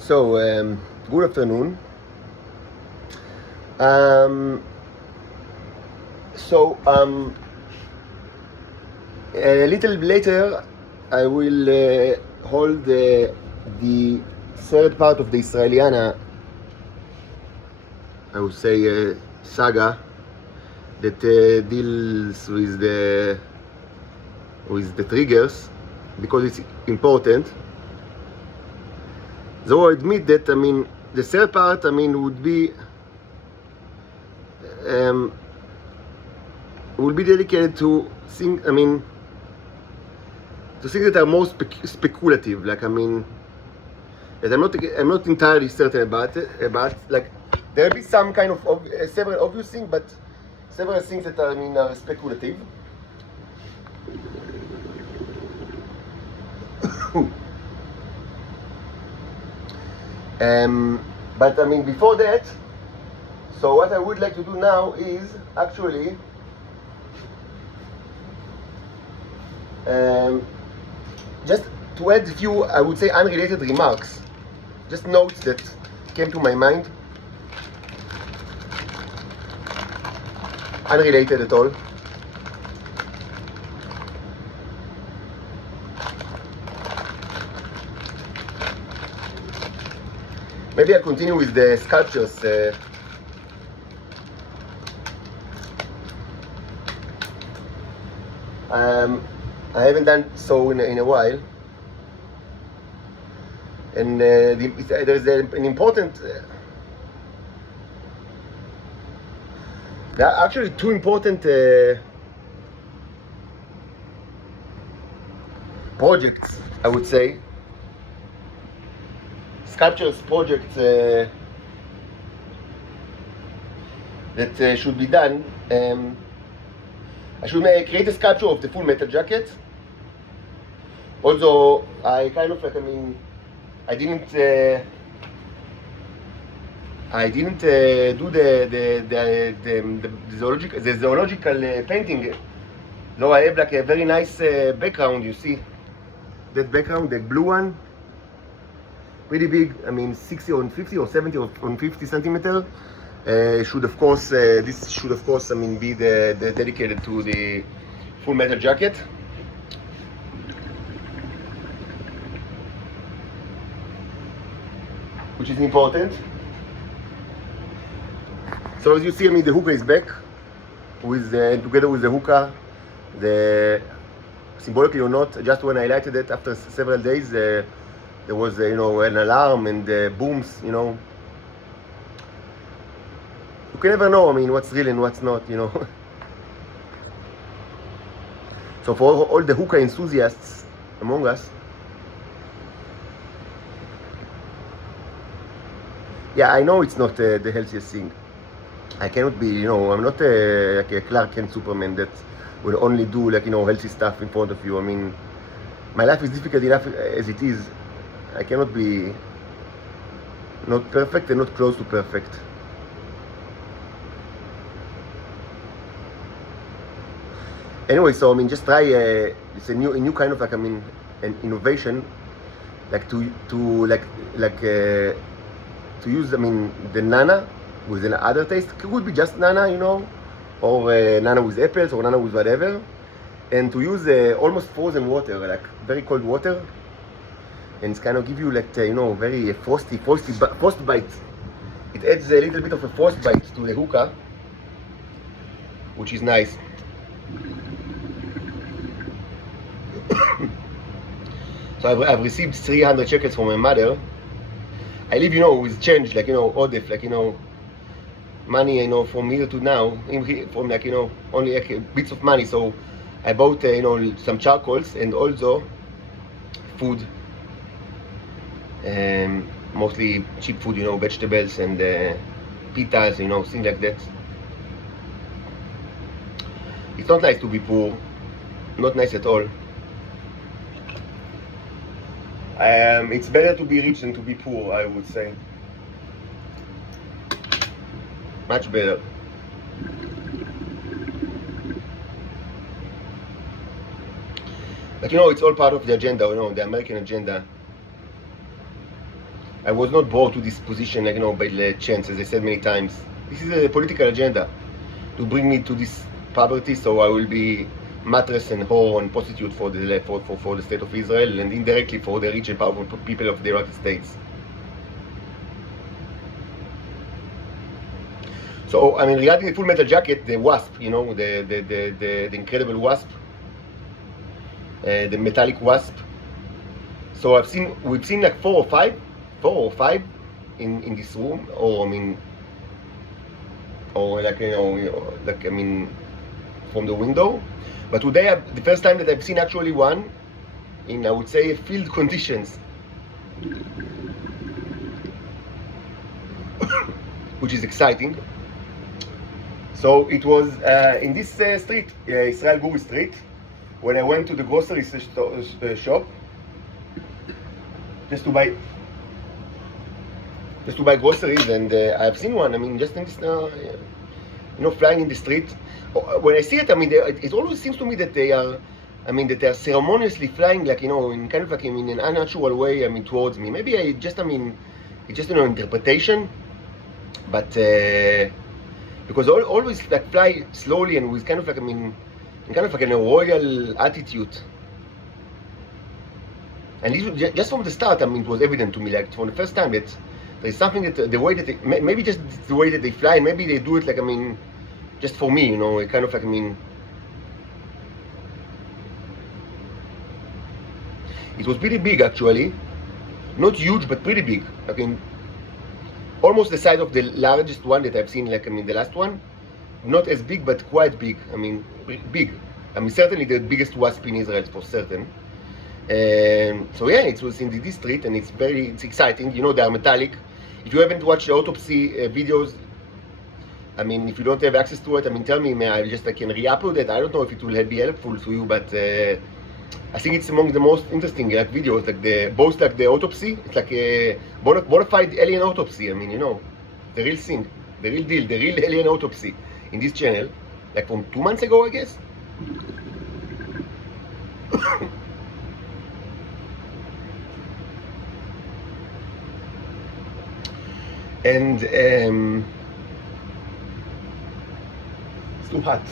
So, good afternoon. Um, so, a little later, I will hold the third part of the Israeliana, I would say, saga that deals with the triggers, because it's important. Though I admit that, the third part, would be dedicated to things, to things that are more speculative. Like, that I'm not entirely certain about it. Like, there'll be some kind of several obvious things, but several things that are speculative. But before that, so what I would like to do now is actually just to add a few, I would say, unrelated remarks, just notes that came to my mind, unrelated at all. Maybe I'll continue with the sculptures. I haven't done so in a while, and there's an important. There are actually two important projects, I would say. Sculptures projects that should be done. I should create a sculpture of the full metal jacket. Although I kind of I didn't do the zoological painting. Though I have like a very nice background. You see that background, the blue one, pretty big. 60 on 50 or 70 on 50 centimeter. Should of course this should of course be the dedicated to the full metal jacket. Which is important. So as you see, the hookah is back with together with the hookah, the symbolically or not, just when I lighted it after several days, there was an alarm and booms. You can never know, what's real and what's not, So for all the hookah enthusiasts among us, yeah, I know it's not the healthiest thing. I cannot be, I'm not like a Clark Kent Superman that will only do healthy stuff in front of you. My life is difficult enough as it is. I cannot be not perfect and not close to perfect. Anyway, so just try. It's a new kind of an innovation, like to use the nana with another taste. It could be just nana, or nana with apples or nana with whatever, and to use almost frozen water, like very cold water, and it's kind of give you very frost bite. It adds a little bit of a frost bite to the hookah, which is nice. So I've received 300 shekels from my mother. I live, with change, odef, money, from here to now, from only bits of money. So I bought, some charcoals and also food, mostly cheap food, vegetables and pitas, things like that. It's not nice to be poor, not nice at all. It's better to be rich than to be poor, I would say. Much better. But it's all part of the agenda, the American agenda. I was not brought to this position, like, by the chance, as I said many times. This is a political agenda to bring me to this poverty, so I will be mattress and whore and prostitute for the state of Israel, and indirectly for the rich and powerful people of the United States. So, regarding the Full Metal Jacket, the Wasp, the incredible Wasp, the metallic Wasp. So we've seen like four or five in this room, or from the window. But today, the first time that I've seen actually one in, I would say, field conditions, which is exciting. So it was in this street, Israel Guri Street, when I went to the grocery shop just to buy groceries, and I've seen one. Just in this, flying in the street. When I see it, it always seems to me that they are, that they are ceremoniously flying, like, in kind of like in an unnatural way, towards me. Maybe it's just interpretation, but because always like fly slowly and with kind of like in kind of like a royal attitude. And this, just from the start, it was evident to me, like from the first time, that there's something that the way that they, maybe just the way that they fly, and maybe they do it like, just for me, kind of like, it was pretty big actually, not huge, but pretty big. Almost the size of the largest one that I've seen, like, the last one. Not as big, but quite big. Big. Certainly the biggest wasp in Israel, for certain. So yeah, it was in this street, and it's exciting. They are metallic. If you haven't watched the autopsy videos, if you don't have access to it, tell me, I can re-upload it. I don't know if it will be helpful to you, but I think it's among the most interesting videos, like the autopsy. It's like a bona fide alien autopsy. The real thing, the real deal, the real alien autopsy in this channel, like from 2 months ago, I guess. And it's too hot.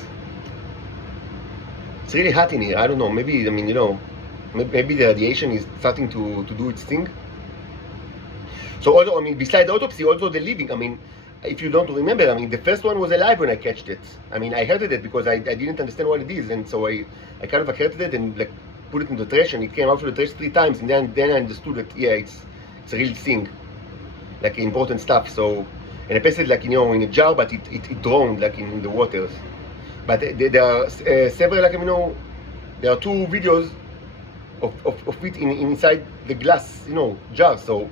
It's really hot in here. I don't know. Maybe, maybe the radiation is starting to do its thing. So also, besides the autopsy, also the living. If you don't remember, the first one was alive when I catched it. I heard it because I didn't understand what it is, and so I kind of heard it and like put it in the trash, and it came out from the trash 3 times, and then I understood that, yeah, it's a real thing, like important stuff. So, and I placed it like, in a jar, but it drowned like in the waters. But there are several, like, there are 2 videos of it inside the glass, jar, so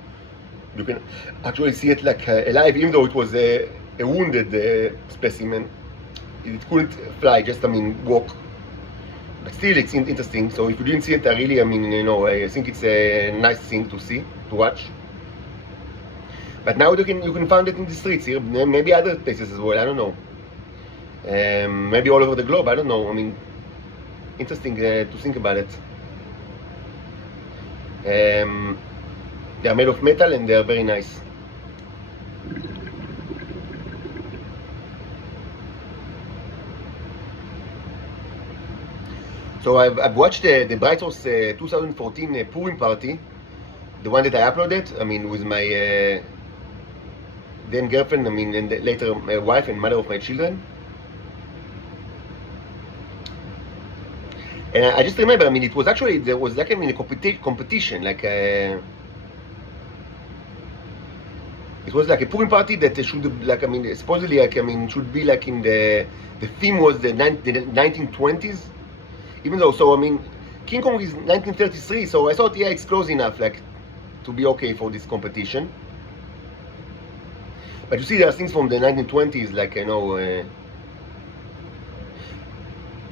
you can actually see it like alive, even though it was a wounded specimen. It couldn't fly, just walk. But still, it's interesting. So if you didn't see it, I really, I think it's a nice thing to see, to watch. But now you can find it in the streets here, maybe other places as well. I don't know. Maybe all over the globe. I don't know. Interesting to think about it. They are made of metal and they are very nice. So I've watched the Bright Horse 2014 Purim party, the one that I uploaded. With my then girlfriend. And later my wife and mother of my children. And I just remember, it was actually, there was like, a competition, like it was like a Purim party that should, like, supposedly, like, should be like in the theme was the 1920s, even though, so, King Kong is 1933, so I thought, yeah, it's close enough, like, to be okay for this competition. But you see, there are things from the 1920s, like,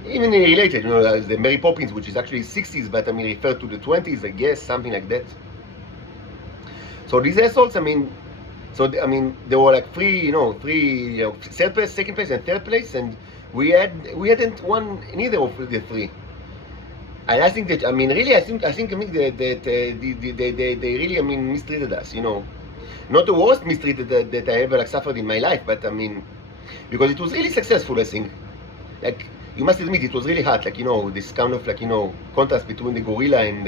even related, the Mary Poppins, which is actually 60s, but referred to the 20s, I guess, something like that. So these assholes, so they were like three, third place, second place, and third place, and we hadn't won neither of the 3. And I think that, I mean, really, I mean, they really, I mean, mistreated us, you know. Not the worst mistreated that I ever like suffered in my life, but I mean, because it was really successful, I think. Like, you must admit, it was really hot, like, you know, this kind of like, you know, contrast between the gorilla and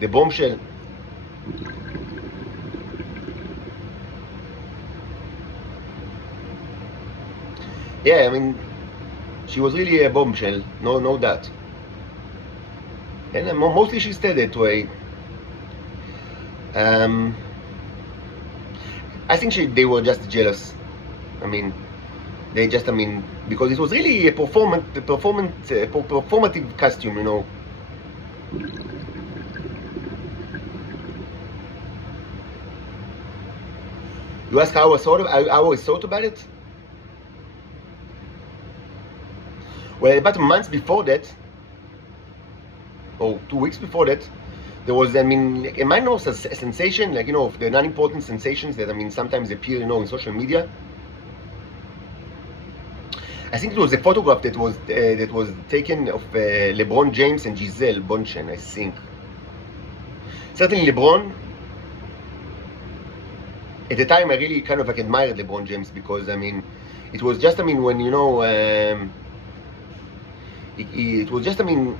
the bombshell. Yeah, I mean, she was really a bombshell, no doubt. And mostly she stayed that way. I think they were just jealous. I mean, they just, I mean, because it was really a performative costume, you know. You ask how I thought about it? Well, about a month before that, or 2 weeks before that, there was, I mean, a minor sensation, like, you know, of the non-important sensations that, I mean, sometimes appear, you know, in social media. I think it was a photograph that was taken of LeBron James and Giselle Bonchen, I think. Certainly LeBron. At the time, I really kind of like admired LeBron James because, I mean, it was just, I mean, when, you know, it was just, I mean,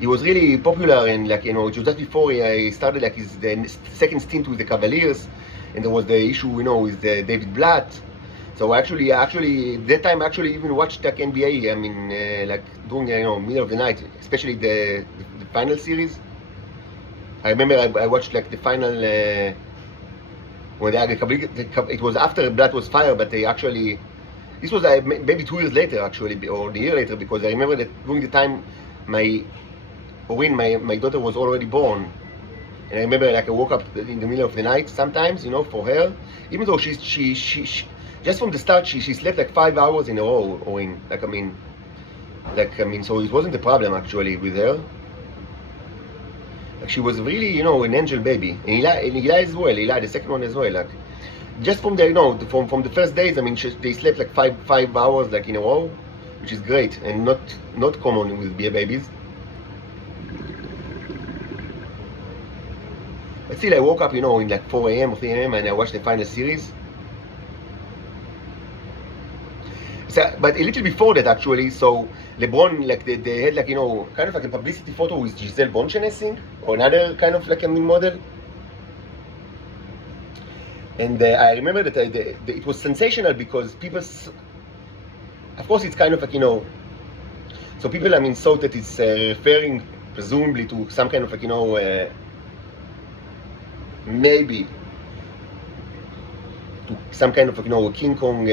he was really popular, and like, you know, it was just before he started like his second stint with the Cavaliers, and there was the issue, you know, with David Blatt. So actually that time actually even watched like NBA. I mean, like during, you know, middle of the night, especially the final series. I remember I watched like the final when they had it was after Blatt was fired, but they actually, this was maybe 2 years later actually, or the year later, because I remember that during the time my daughter was already born. And I remember like I woke up in the middle of the night sometimes, you know, for her, even though she just from the start she slept like 5 hours in a row, or in like, I mean, so it wasn't a problem actually with her. Like, she was really, you know, an angel baby, and Eli as well, Eli the second one as well, like just from the, you know, from the first days, I mean, they slept like five hours like in a row, which is great and not common with babies. But still, I woke up, you know, in like 4 a.m. or 3 a.m. and I watched the final series. So, but a little before that, actually, so LeBron, like, they had, like, you know, kind of like a publicity photo with Giselle Bonchen, I think, or another kind of like a model. And I remember that it was sensational because people, of course, it's kind of like, you know, so people, I mean, thought that it's referring presumably to some kind of like, you know, maybe to some kind of, you know, King Kong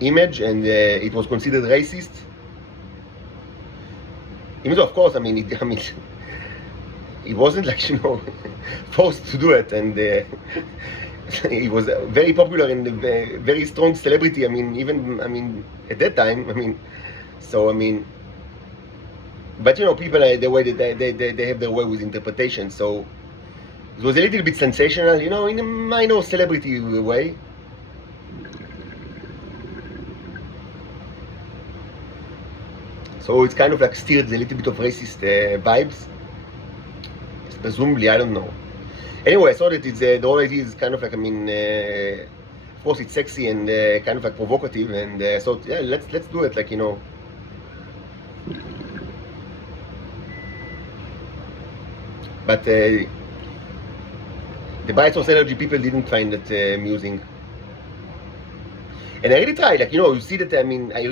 image, and it was considered racist. Even though, of course, I mean, it wasn't like, you know, forced to do it, and he was very popular and a very strong celebrity. I mean, even, I mean, at that time, I mean, so, I mean, but, you know, people, the way that they have their way with interpretation, so it was a little bit sensational, you know, in a minor celebrity way. So it's kind of like steered a little bit of racist vibes. Presumably, I don't know. Anyway, I saw that it's the whole idea is kind of like, I mean, of course it's sexy and kind of like provocative, and I thought, yeah, let's do it, like, you know. But the bright source energy people didn't find it amusing. And I really tried, like, you know, you see that, I mean, I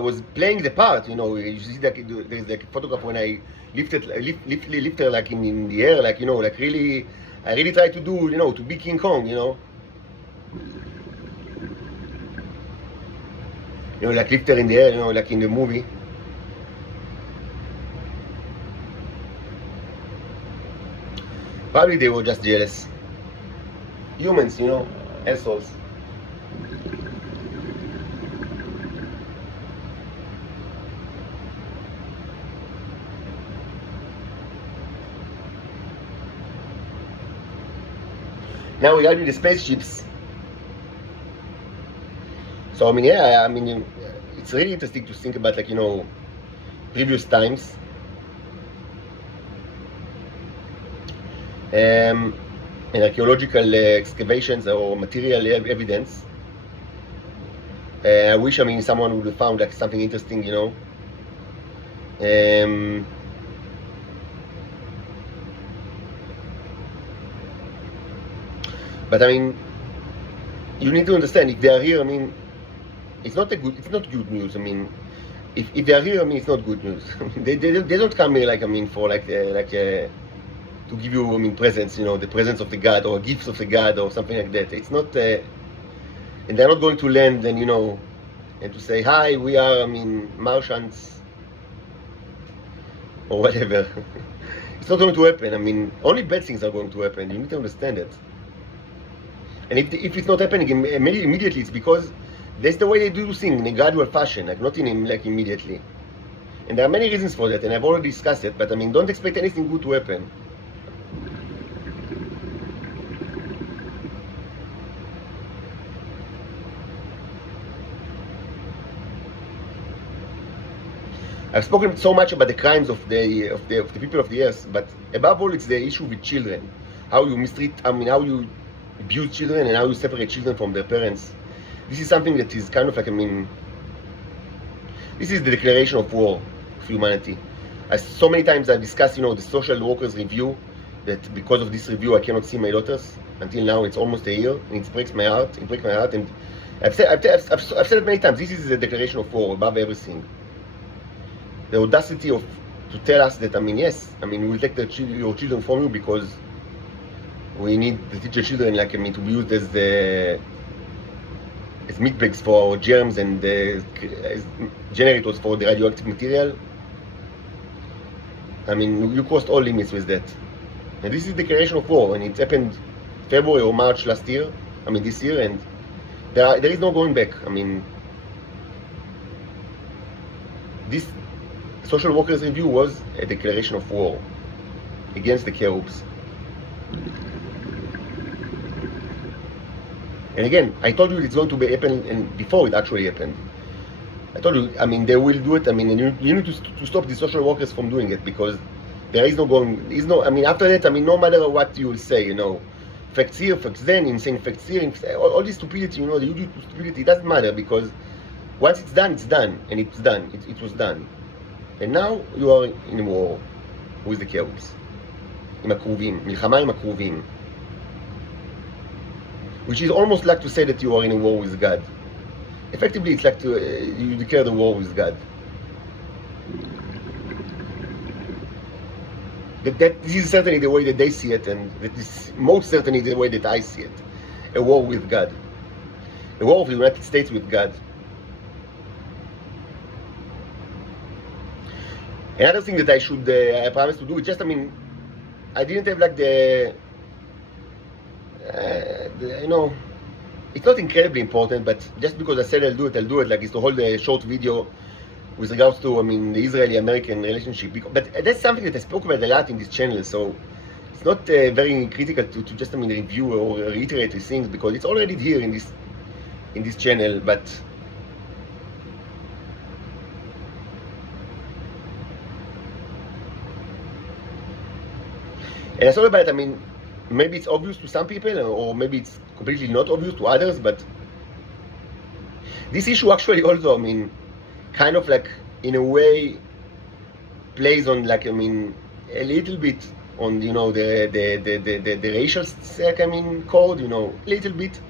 was playing the part, you know, you see that there's like a photograph when I lift her like in the air, like, you know, like really, I really tried to do, you know, to be King Kong, you know. You know, like lift her in the air, you know, like in the movie. Probably they were just jealous. Humans, you know, assholes. Now regarding the spaceships. So I mean, yeah, I mean, it's really interesting to think about, like, you know, previous times. And archaeological excavations or material evidence. I wish, I mean, someone would have found like something interesting, you know. But I mean, you need to understand, if they are here, I mean, it's not good news. I mean, if they are here, I mean, it's not good news. they don't come here, like, I mean, for to give you, I mean, presents, you know, the presence of the God or gifts of the God or something like that. It's not, and they're not going to land and, you know, and to say, hi, we are, I mean, Martians or whatever. It's not going to happen. I mean, only bad things are going to happen. You need to understand it. And if it's not happening immediately, it's because that's the way they do things, in a gradual fashion, like not in like immediately. And there are many reasons for that, and I've already discussed it, but I mean, don't expect anything good to happen. I've spoken so much about the crimes of the people of the earth, but above all, it's the issue with children. How you mistreat, I mean, how you abuse children and how you separate children from their parents. This is something that is kind of like, I mean, this is the declaration of war of humanity. As so many times I've discussed, you know, the social workers review, that because of this review I cannot see my daughters. Until now, it's almost a year, and it breaks my heart. It breaks my heart, and I've said it many times. This is the declaration of war above everything. The audacity to tell us that, I mean, yes, I mean, we'll take your children from you because we need to teach your children, like, I mean, to be used as meat bags for germs and as generators for the radioactive material. I mean, you crossed all limits with that. And this is the declaration of war, and it happened February or March last year, I mean this year, and there is no going back. I mean, this social workers review was a declaration of war against the cherubs. And again, I told you it's going to be happen, and before it actually happened. I told you, I mean, they will do it. I mean, and you need to stop the social workers from doing it, because there is no going, I mean, after that, I mean, no matter what you will say, you know, facts here, facts then, insane facts here, all this stupidity, you know, the huge stupidity, it doesn't matter, because once it's done, and it's done, it was done. And now you are in a war with the cherubs. עם הקרובים, מלחמה עם הקרובים. Which is almost like to say that you are in a war with God. Effectively, it's like you declare the war with God. This is certainly the way that they see it, and that is most certainly the way that I see it. A war with God. A war of the United States with God. Another thing that I promised to do is just, I mean, I didn't have like you know, it's not incredibly important, but just because I said I'll do it, like, it's to hold a short video with regards to, I mean, the Israeli-American relationship. But that's something that I spoke about a lot in this channel, so it's not very critical to just, I mean, review or reiterate these things, because it's already here in this channel. But and I thought about it, I mean, maybe it's obvious to some people, or maybe it's completely not obvious to others, but this issue actually also, I mean, kind of like, in a way, plays on, like, I mean, a little bit on, you know, the racial, I mean, code, you know, a little bit,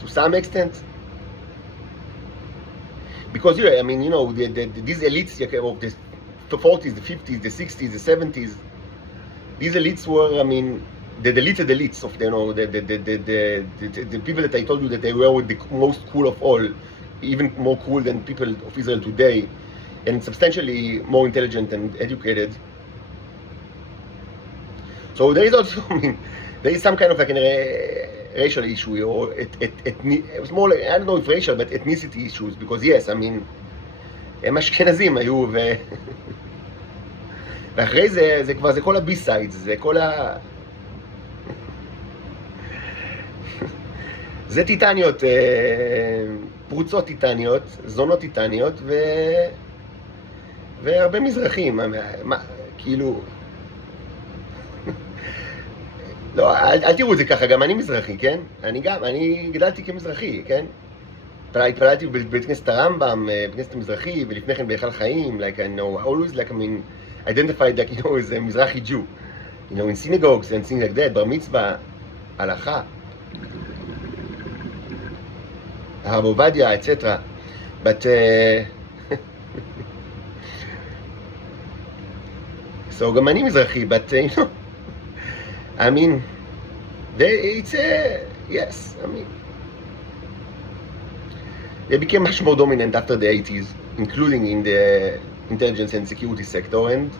to some extent. Because, yeah, I mean, you know, these elites of the 40s, the 50s, the 60s, the 70s, these elites were, I mean, the elites of, you know, the people that I told you that they were the most cool of all, even more cool than people of Israel today, and substantially more intelligent and educated. So there is also, I mean, there is some kind of like a racial issue, or it was more like, I don't know if racial, but ethnicity issues, because yes, I mean, הם אשכנזים היו, ואחרי זה כבר, זה כל הבי-סיידס, זה כל זה טיטניות, פרוצות טיטניות, זונות טיטניות והרבה מזרחים, כאילו... לא, אל תראו את זה ככה, גם אני מזרחי, כן? אני גדלתי כמזרחי, כן? התפללתי בבית כנסת הרמב"ם, בית כנסת המזרחי, ולפני כן בהיכל חיים, like I know, always like I mean, identified like, you know, as a מזרחי Jew. You know, in synagogues and things like that, בר מצווה, הלכה, הרב עובדיה, etc. But, so גם אני מזרחי, but, you know, I mean, it's yes, I mean, they became much more dominant after the 80s, including in the intelligence and security sector, and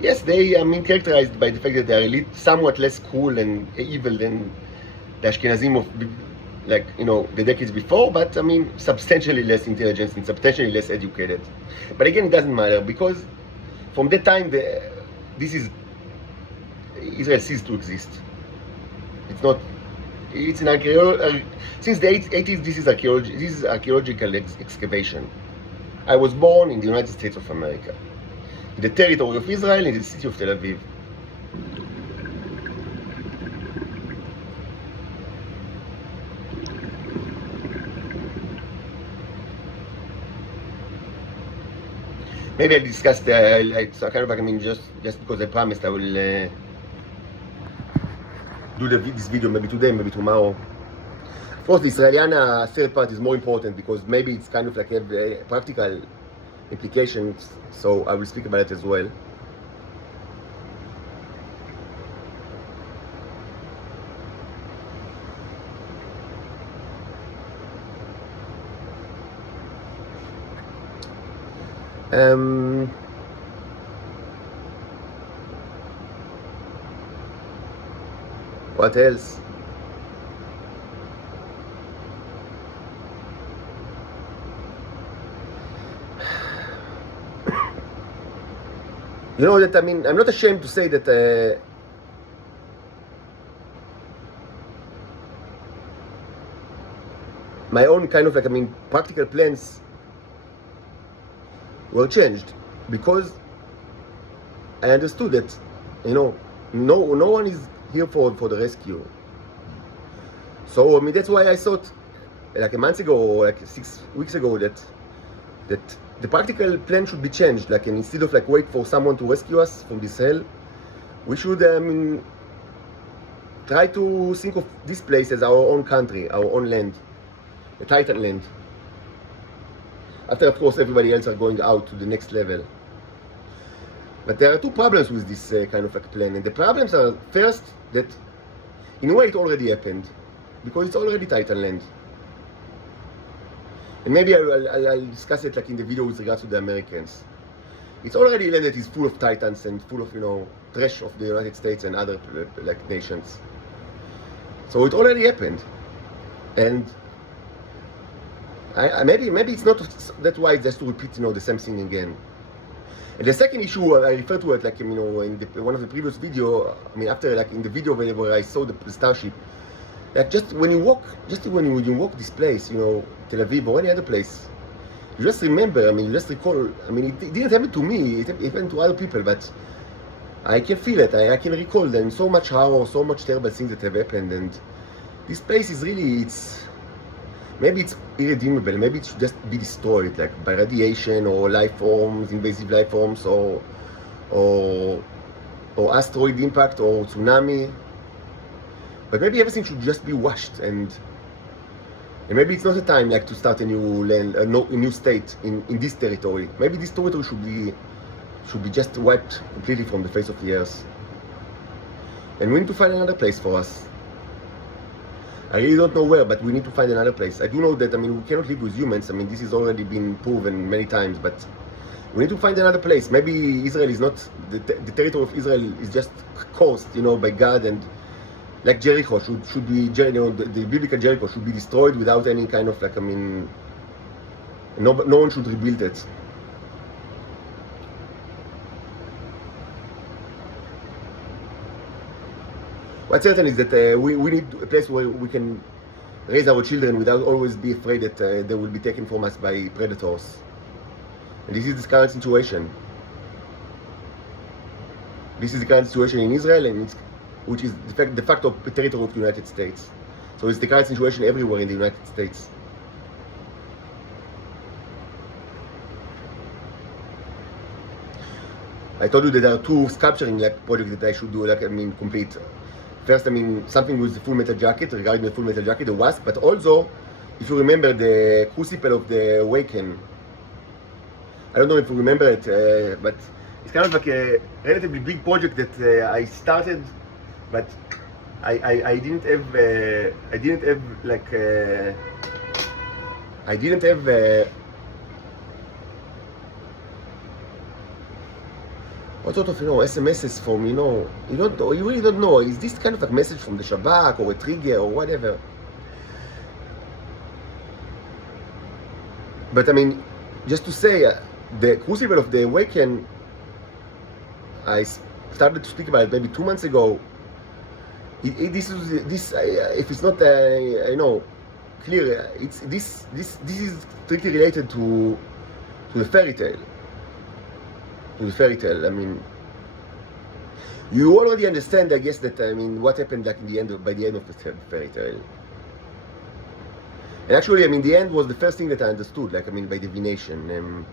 yes, they, I mean, characterized by the fact that they are somewhat less cool and evil than the Ashkenazim of, like, you know, the decades before, but, I mean, substantially less intelligent and substantially less educated. But again, it doesn't matter, because from that time, Israel ceased to exist. It's not, it's an since the 80s, this is archaeological excavation. I was born in the United States of America, in the territory of Israel, in the city of Tel Aviv. Maybe I'll discuss so kind of like, I mean, just because I promised I will do this video maybe today, maybe tomorrow. Of course, the Israeliana third part is more important because maybe it's kind of like have practical implications, so I will speak about it as well. What else? You know that, I mean, I'm not ashamed to say that my own kind of like, I mean, practical plans were changed because I understood that, you know, no one is here for the rescue. So I mean, that's why I thought like a month ago or like 6 weeks ago that the practical plan should be changed. Like, and instead of like wait for someone to rescue us from this hell, we should try to think of this place as our own country, our own land, a Titan land. After, of course, everybody else are going out to the next level. But there are two problems with this kind of like plan. And the problems are, first, that in a way it already happened, because it's already Titan land. And maybe I'll discuss it like in the video with regards to the Americans. It's already land that is full of Titans and full of, you know, trash of the United States and other like nations. So it already happened. And maybe it's not that wise just to repeat, you know, the same thing again. And the second issue, I refer to it like, you know, in one of the previous video. I mean, after like in the video where I saw the starship, like just when you walk this place, you know, Tel Aviv or any other place, you just remember. I mean, you just recall. I mean, it didn't happen to me. It happened to other people, but I can feel it. I can recall them. So much horror, so much terrible things that have happened, and this place is really, maybe it's irredeemable. Maybe it should just be destroyed, like by radiation or life forms, invasive life forms, or asteroid impact or tsunami. But maybe everything should just be washed, and maybe it's not a time like to start a new land, a new state in this territory. Maybe this territory should be just wiped completely from the face of the earth, and we need to find another place for us. I really don't know where, but we need to find another place. I do know that, I mean, we cannot live with humans. I mean, this has already been proven many times, but we need to find another place. Maybe Israel is not, the territory of Israel is just cursed, you know, by God, and like Jericho should be, you know, the biblical Jericho should be destroyed without any kind of like, I mean, no one should rebuild it. What's certain is that we need a place where we can raise our children without always be afraid that they will be taken from us by predators. And this is the current situation. This is the current situation in Israel, and which is de facto territory of the United States. So it's the current situation everywhere in the United States. I told you that there are two sculpturing projects that I should do, complete. First, something with the Full Metal Jacket, regarding the Full Metal Jacket, the Wasp, but also, if you remember the Crucible of the Awaken. I don't know if you remember it, but it's kind of like a relatively big project that I started, but I didn't have what sort of, SMSs from, you really don't know, is this kind of like message from the Shabak or a trigger or whatever? But just to say, the Crucible of the Awaken, I started to speak about it maybe 2 months ago. If it's not, clear, this is strictly related to the fairy tale. You already understand, I guess, that what happened by the end of the fairy tale. And actually, the end was the first thing that I understood, by divination.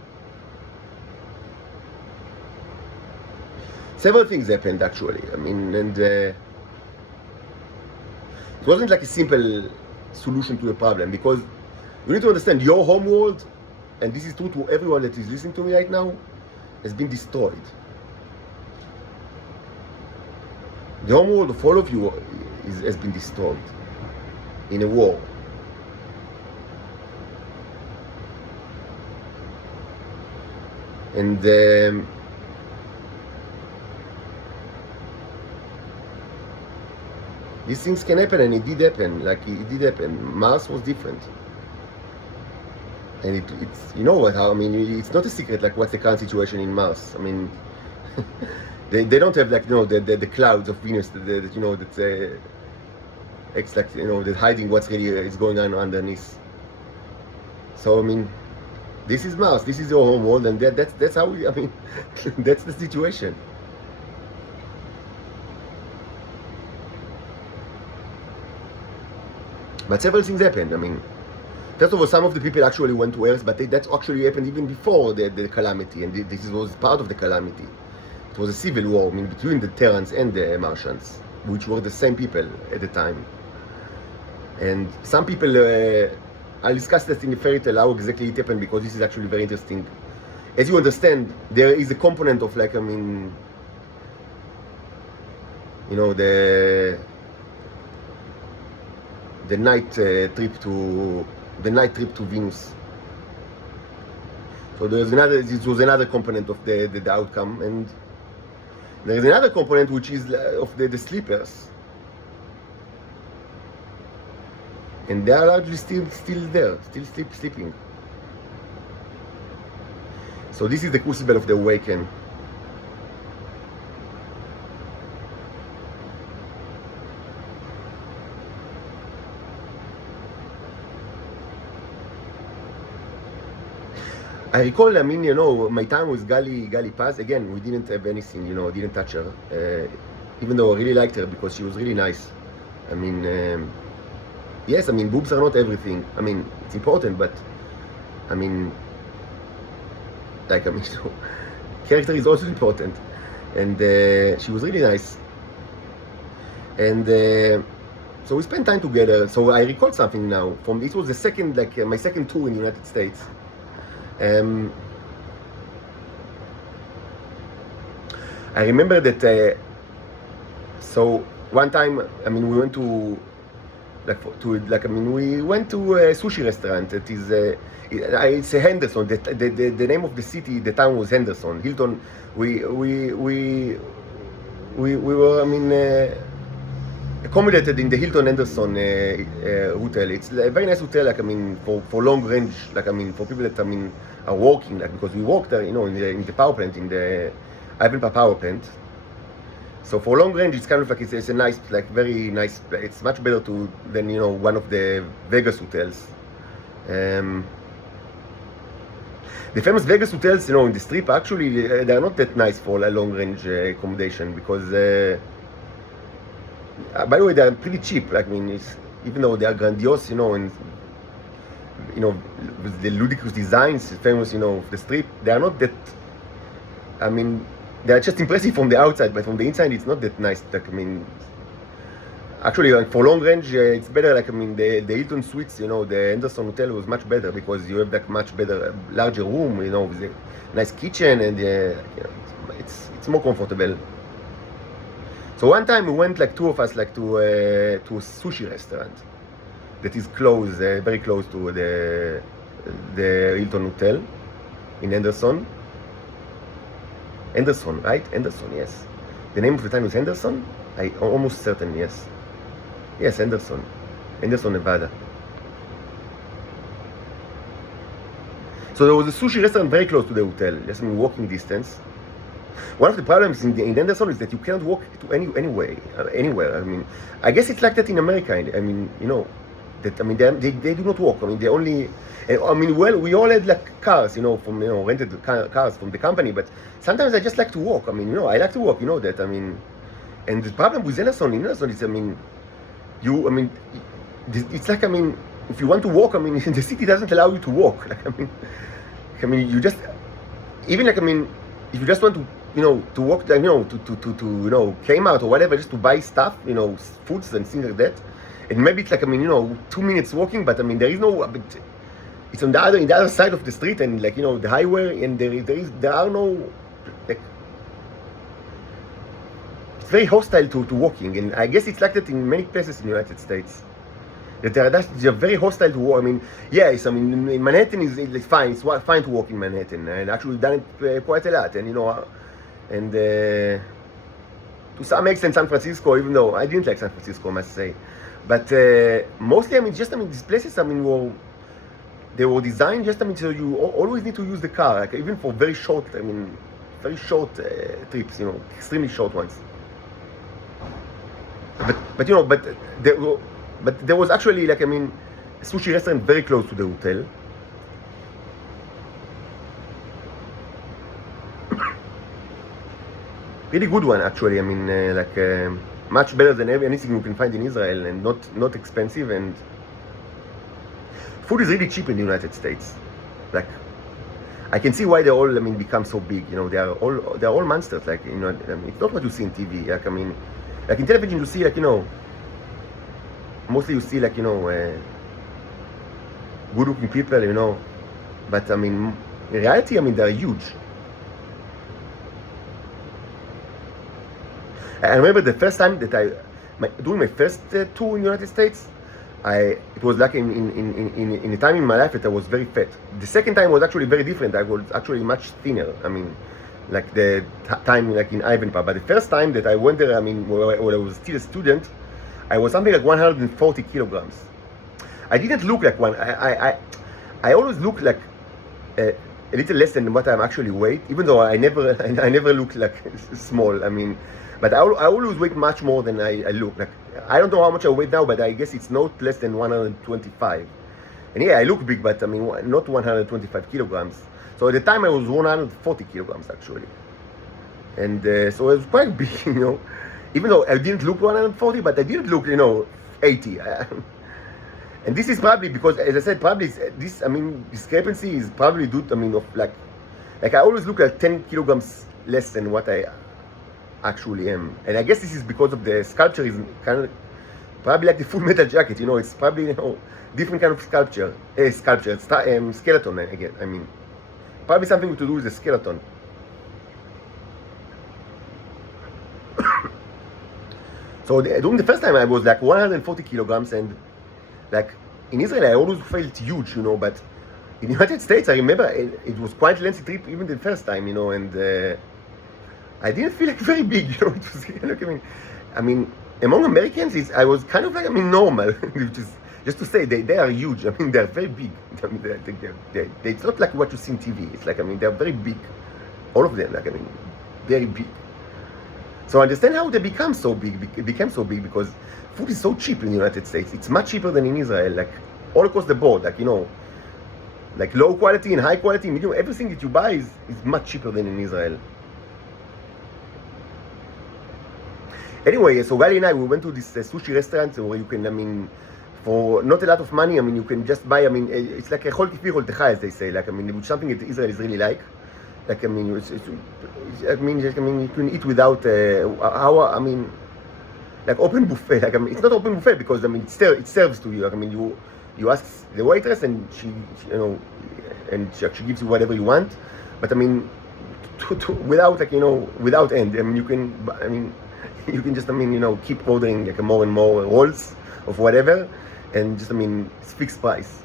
Several things happened actually. It wasn't like a simple solution to the problem, because you need to understand your home world, and this is true to everyone that is listening to me right now, has been destroyed. The home world of all of you has been destroyed in a war. And these things can happen, and it did happen. Mars was different. And it's, it's not a secret, what's the current situation in Mars. They don't have, the clouds of Venus that it's that hiding what's really is going on underneath. So, this is Mars, this is your home world, and that's how that's the situation. But several things happened. First of all, some of the people actually went to Earth, but that actually happened even before the calamity, and this was part of the calamity. It was a civil war between the Terrans and the Martians, which were the same people at the time. And some people, I'll discuss that in the fairy tale, how exactly it happened, because this is actually very interesting. As you understand, there is a component of the night trip to Venus. So this was another component of the outcome, and there is another component which is of the sleepers, and they are largely still there, still sleeping. So this is the Crucible of the Awaken. I recall, my time with Gali Paz, again, we didn't have anything, didn't touch her, even though I really liked her because she was really nice. Yes, boobs are not everything. It's important, but, so, character is also important. And she was really nice. And so we spent time together. So I recall something now. It was the second, my second tour in the United States. I remember that. So one time, we went to we went to a sushi restaurant. It is it's a Henderson. The name of the city, the town was Henderson. Hilton. We were accommodated in the Hilton Henderson hotel. It's a very nice hotel. For long range. For people that are working. Because we work there, in the power plant, in the Ivanpah power plant. So for long range, it's kind of like it's a nice, like very nice. It's much better than one of the Vegas hotels. The famous Vegas hotels, in the strip, actually, they are not that nice for a long range accommodation because, by the way, they are pretty cheap. Like, I mean, even though they are grandiose, and with the ludicrous designs, famous, the strip, they are not that. I mean, they are just impressive from the outside, but from the inside, it's not that nice. Like, I mean, actually, like, for long range, it's better. Like, I mean, the Hilton Suites, the Anderson Hotel was much better because you have like much better, larger room, with a nice kitchen, and it's more comfortable. So one time we went, like two of us, like to a sushi restaurant that is close, very close to the Hilton Hotel in Anderson. Anderson, right? Anderson, yes. The name of the time is Anderson? I'm almost certain, yes. Yes, Anderson, Nevada. So there was a sushi restaurant very close to the hotel, just in walking distance. One of the problems in Anderson is that you can't walk to anywhere. I mean, I guess it's like that in America. I mean, they do not walk. I mean, they only. Well, we all had like cars, from rented cars from the company. But sometimes I just like to walk. I mean, I like to walk. That. I mean, and the problem with Anderson is, it's like, if you want to walk, the city doesn't allow you to walk. Like, you just, even like, if you just want to, to walk, like, to Kmart or whatever, just to buy stuff, foods and things like that, and maybe it's like, 2 minutes walking, but there is no, it's on the other side of the street, and like, the highway, and there are no, like, it's very hostile to walking, and I guess it's like that in many places in the United States. That they're very hostile to walk. Yes, in Manhattan it's fine. It's fine to walk in Manhattan, and actually we've done it quite a lot. And to some extent San Francisco, even though I didn't like San Francisco, I must say. But mostly, these places, they were designed just, so you always need to use the car, like even for very short, trips, extremely short ones. But there was actually, like, a sushi restaurant very close to the hotel. Really good one, actually. Much better than anything you can find in Israel, and not expensive. And food is really cheap in the United States. Like, I can see why they all, become so big. They are all monsters. Like, it's not what you see in TV. Like in television, you see, like, mostly you see, like, good-looking people, but in reality, they are huge. I remember the first time that doing my first tour in the United States, it was like in a time in my life that I was very fat. The second time was actually very different. I was actually much thinner. Like the time like in Ivanpah. But the first time that I went there, when I was still a student, I was something like 140 kilograms. I didn't look like one. I always look like a little less than what I'm actually weighed, even though I never look like small. But I always weigh much more than I look. Like, I don't know how much I weigh now, but I guess it's not less than 125. And yeah, I look big, but not 125 kilograms. So at the time I was 140 kilograms actually. And so I was quite big, Even though I didn't look 140, but I didn't look, 80. And this is probably because, as I said, probably this, discrepancy is probably due, of like I always look at 10 kilograms less than what I actually am. And I guess this is because of the sculpture is kind of probably like the Full Metal Jacket, it's probably, different kind of skeleton, again, probably something to do with the skeleton. So during the first time I was like 140 kilograms, and like in Israel I always felt huge, but in the United States I remember it was quite a lengthy trip even the first time, and I didn't feel like very big, It was, among Americans I was kind of like normal, which is just to say they are huge. They're very big. It's not like what you see in TV. It's like they're very big, all of them. Like very big. So understand how they become so big. It became so big because food is so cheap in the United States. It's much cheaper than in Israel, like all across the board. Like like low quality and high quality, medium. Everything that you buy is much cheaper than in Israel. Anyway, so Gali and I, we went to this sushi restaurant where you can, for not a lot of money, you can just buy, it's like a chol kifir chol techa, as they say, like, which something that Israel is really like. Like, you can eat without, like open buffet. Like, it's not open buffet because, it serves to you. Like, you ask the waitress and she gives you whatever you want. But, without, like, without end. You can just, keep ordering like more and more rolls of whatever, and just, it's fixed price.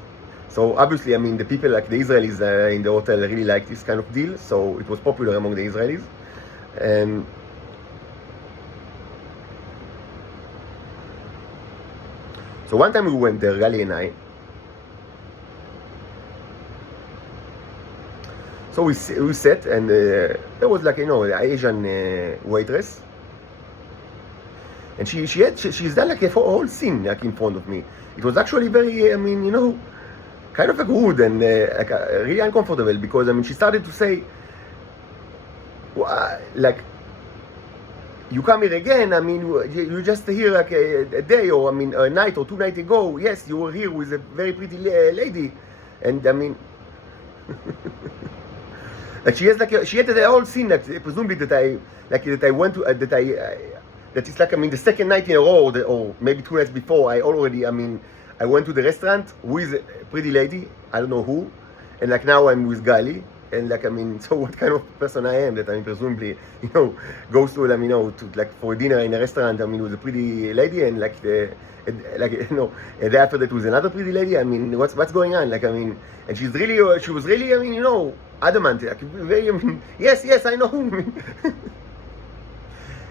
So obviously, the people like the Israelis in the hotel really liked this kind of deal, so it was popular among the Israelis. And so one time we went there, Gali and I. So we sat, and there was like, an Asian waitress. And she's done like a whole scene like in front of me. It was actually very, kind of like rude and like really uncomfortable because she started to say, like, you come here again. You just here like a day or a night or 2 nights ago. Yes, you were here with a very pretty lady, and like she had a whole scene like presumably that I went to that it's like, the second night in a row, or maybe 2 nights before, I went to the restaurant with a pretty lady, I don't know who, and like now I'm with Gali, and like, so what kind of person I am that, presumably, goes to, to like for dinner in a restaurant, with a pretty lady, and like, a day after that with another pretty lady, what's going on, like, and she was really, adamant, like, very, yes, I know.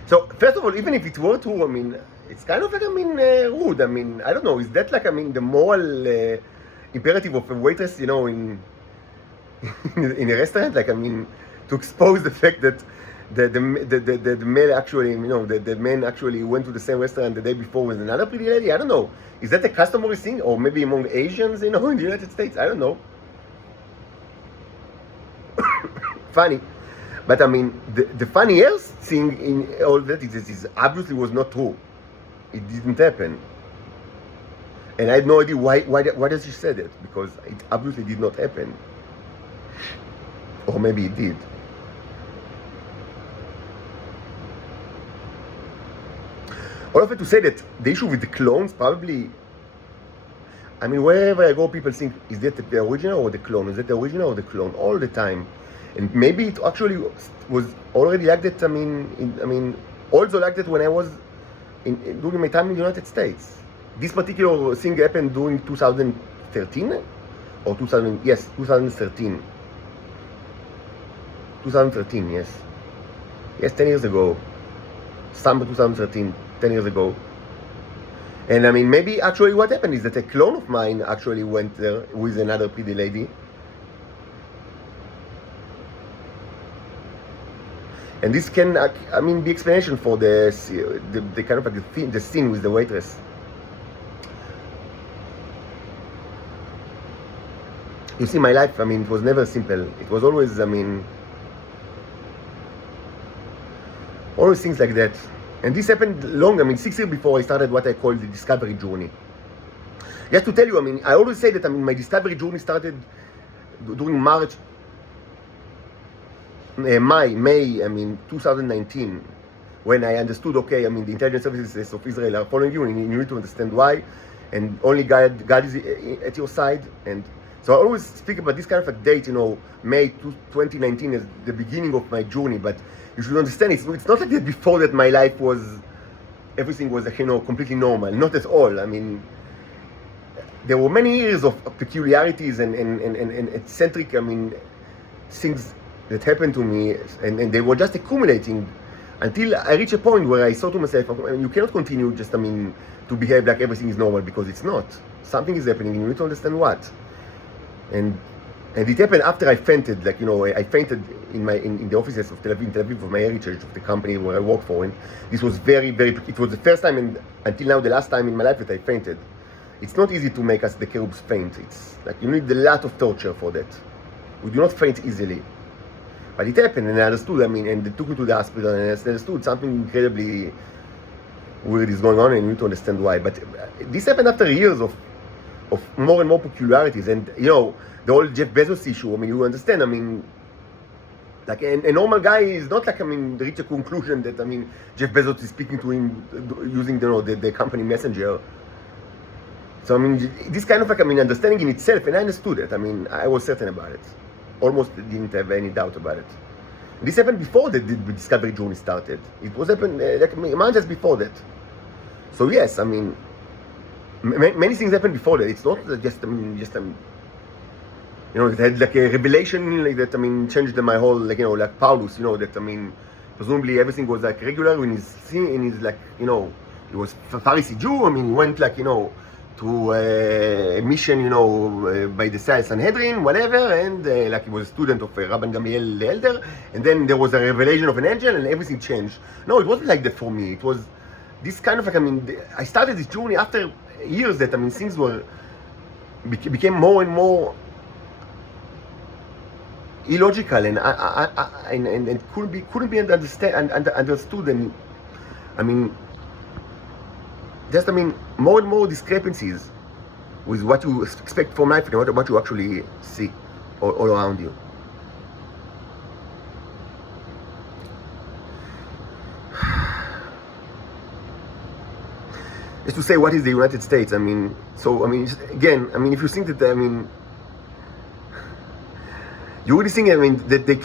So, first of all, even if it were true, it's kind of like, rude. I don't know, is that like, the moral imperative of a waitress, in a restaurant? Like, to expose the fact that the male actually, the man actually went to the same restaurant the day before with another pretty lady? I don't know. Is that a customary thing? Or maybe among Asians, in the United States? I don't know. Funny. But the funniest thing in all that is obviously was not true. It didn't happen. And I had no idea why does she say that? Because it obviously did not happen. Or maybe it did. All of it to say that the issue with the clones probably, wherever I go, people think, is that the original or the clone? Is that the original or the clone? All the time. And maybe it actually was already like that, also like that when I was during my time in the United States. This particular thing happened during 2013 or 2013. 2013, yes. Yes, 10 years ago. Summer 2013, 10 years ago. And maybe actually what happened is that a clone of mine actually went there with another pretty lady. And this can, be explanation for the kind of like the scene with the waitress. You see, my life, it was never simple. It was always, always things like that. And this happened long, 6 years before I started what I call the discovery journey. Just to tell you, I always say that, my discovery journey started during May, 2019, when I understood, okay, the intelligence services of Israel are following you, and you need to understand why, and only God is at your side. And so I always speak about this kind of a date, May 2019 as the beginning of my journey. But you should understand, it's not like that before that my life was, everything was like, completely normal. Not at all. There were many years of peculiarities and eccentric, things that happened to me, and they were just accumulating until I reached a point where I thought to myself, you cannot continue just, to behave like everything is normal, because it's not. Something is happening, and you need to understand what. And it happened after I fainted, like, I fainted in the offices of Tel Aviv of my heritage of the company where I work for, and this was very, very. It was the first time, and until now, the last time in my life that I fainted. It's not easy to make us the cherubs faint. It's like you need a lot of torture for that. We do not faint easily. But it happened, and I understood. I mean, and they took me to the hospital, and I understood something incredibly weird is going on, and you need to understand why. But this happened after years of more and more peculiarities, and you know, the whole Jeff Bezos issue. I mean, you understand. I mean, like a normal guy is not like, I mean, reach a conclusion that, I mean, Jeff Bezos is speaking to him using the company messenger. So I mean, this kind of like, I mean, understanding in itself, and I understood it. I mean, I was certain about it. Almost didn't have any doubt about it. This happened before the discovery journey started. It was happened like months before that. So yes, I mean, many things happened before that. It's not just, I mean, you know, it had like a revelation like that. I mean, changed my whole, like, you know, like Paulus. You know, that, I mean, presumably everything was like regular in his like, you know, he was a Pharisee Jew. I mean, he went like, you know, to a mission, you know, by the Sanhedrin, whatever, and like he was a student of Rabban Gamliel the Elder, and then there was a revelation of an angel, and everything changed. No, it wasn't like that for me. It was this kind of like, I mean, I started this journey after years that, I mean, things became more and more illogical, and couldn't be understood, and I mean, just, I mean, more and more discrepancies with what you expect from life and what you actually see all around you. Just to say, what is the United States? I mean, so, I mean, again, I mean, if you think that, I mean, you really think, I mean, that they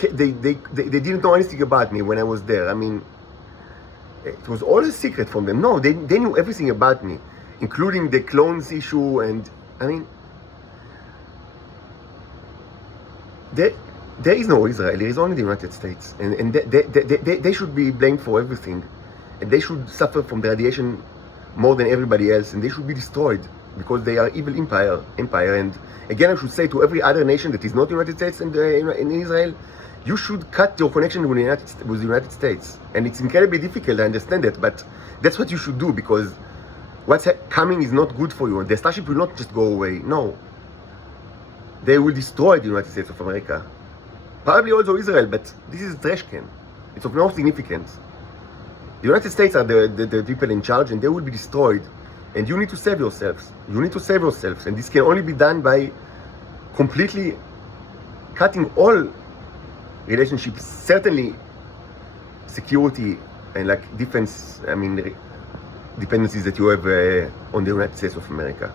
didn't know anything about me when I was there. I mean, it was all a secret from them. No, they knew everything about me, including the clones issue, and I mean, there is no Israel, there is only the United States, and they should be blamed for everything, and they should suffer from the radiation more than everybody else, and they should be destroyed because they are evil empire. And again, I should say to every other nation that is not the United States and in Israel, you should cut your connection with the United States. And it's incredibly difficult, I understand that, but that's what you should do, because what's coming is not good for you. The Starship will not just go away. No. They will destroy the United States of America. Probably also Israel, but this is a trash can. It's of no significance. The United States are the people in charge, and they will be destroyed. And you need to save yourselves. You need to save yourselves. And this can only be done by completely cutting all relationships, certainly security and like defense, I mean, dependencies that you have on the United States of America.